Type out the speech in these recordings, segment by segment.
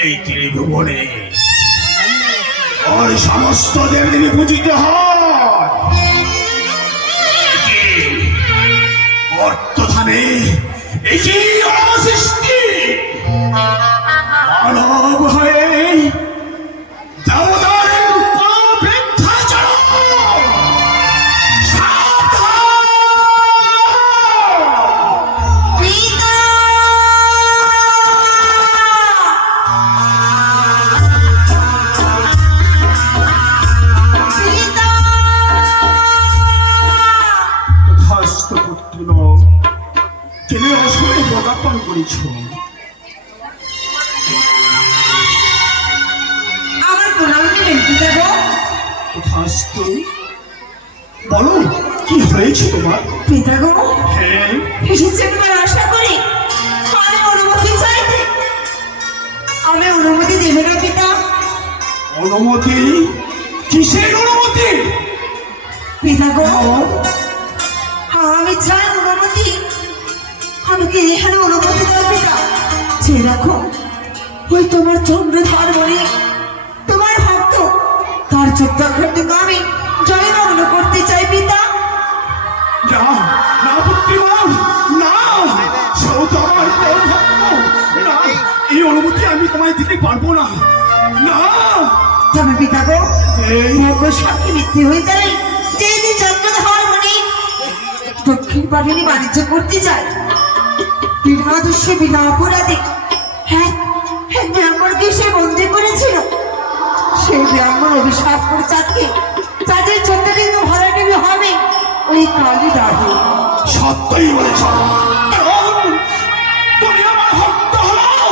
এই ত্রিভুবনে ওর সমস্ত দেবদেবী পূজিত হয়। অর্থধানে একই অবশিষ্টি মানব হয়ে দেবতাদের বৃদ্ধাচরণ। তুমি আসলে বদাপন করেছ। আমার প্রণাম নেবেন পিতাগো। তথাস্তু। বলো কি হয়েছে তোমার? পিতাগো, হ্যাঁ এসেছেন বলে আশা করি। আমি অনুমতি চাইতে। আমি অনুমতি দেবে না পিতা? অনুমতি? কিসের অনুমতি? পিতাগো, আমি চাই অনুমতি। আমাকে এখানে অনুমতি দাও পিতা। যে রাখো ওই তোমার চন্দ্রধার বলে তোমার ভক্ত, তার চোদ্দাক্ষর থেকে আমি জয়মগ্ন করতে চাই পিতা। না না পুত্রীমান, না, সেও তো আমার প্রাণ ভক্ত। না, এই অনুমতি আমি তোমায় দিতে পারবো না। না তবে পিতাগো, সাক্ষী মিথ্যে হয়ে যায়। যেদিন চন্দ্রধার বলে দক্ষিণ পাঠানি বাণিজ্য করতে যায়, বিনা দোষে বিনা অপরাধে এক ব্রাহ্মণকে সে বন্দি করেছিল। সেই ব্রাহ্মণ অভিশাপ করে চাঁদকে, চাঁদের 14 দিন ভরাডুবি হবে ওই কালী দাঁড়ে। সত্যই বলেছ। তুমি আমার ভক্ত হও,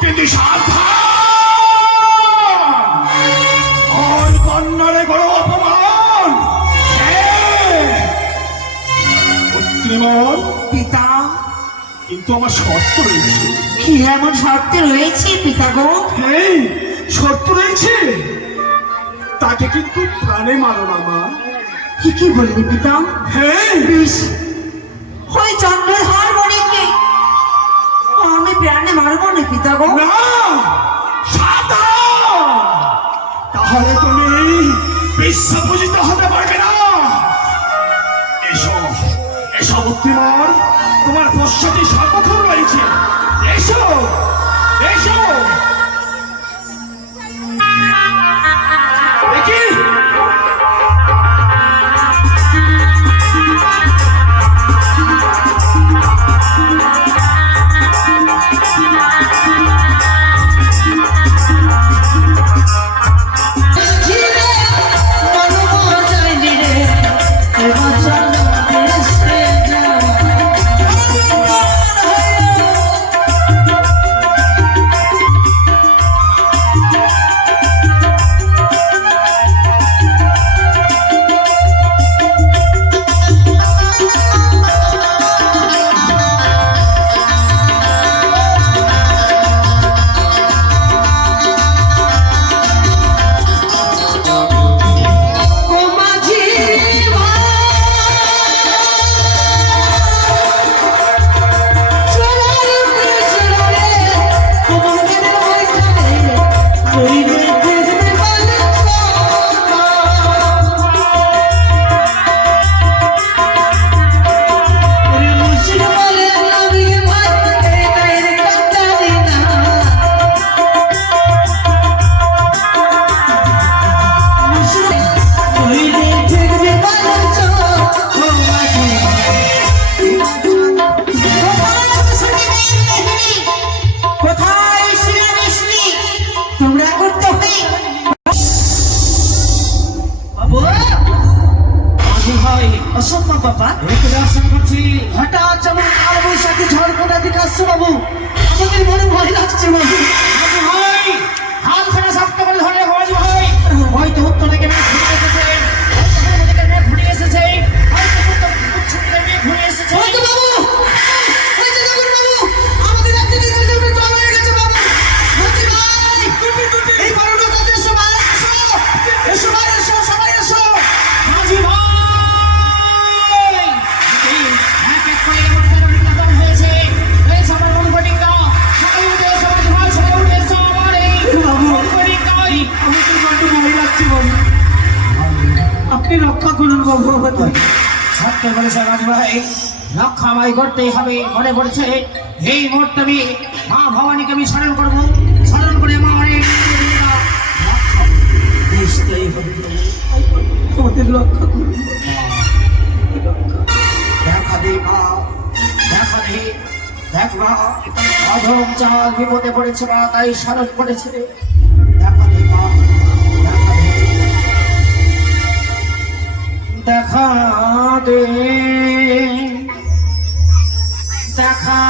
কিন্তু সাবধান, ওই কন্যারে করো অপমান। পুত্রীমান পিতা, কিন্তু আমার শর্ত রয়েছে। কি এমন শর্ত রয়েছে পিতাগো? হ্যাঁ শর্ত রয়েছে, তাকে কিন্তু প্রাণে মারো না মা। কি বললি পিতা? হ্যাঁ বেশ, ওই চন্দ্রধার বণিককে আমি প্রাণে মারবো না পিতাগো। না, সাবধান, তাহলে তুমি বিশ্ব পূজিত হতে পারবে না। এসো এসো বুদ্ধিমান, তোমার পশ্চাতে সর্বক্ষণ রয়েছে। এসো এসো। দেখি জীবন আপনি রক্ষা করুন ভগবতী। সত্য বলেছে রাজভাই, রক্ষা আমায় করতেই হবে। মনে পড়েছে এই মুহূর্তে আমি মা ভবানীকে আমি স্মরণ করবো, স্মরণ করে মা অনেক নিশ্চয়ই হবে, আমাদের রক্ষা করুন। দেখা দে মা, দেখা দে, দেখ মা, অধম চাঁদ বিপদে পড়েছে মা, তাই স্মরণ করেছে। দেখা দে মা, দেখা দে, দেখা দে, দেখা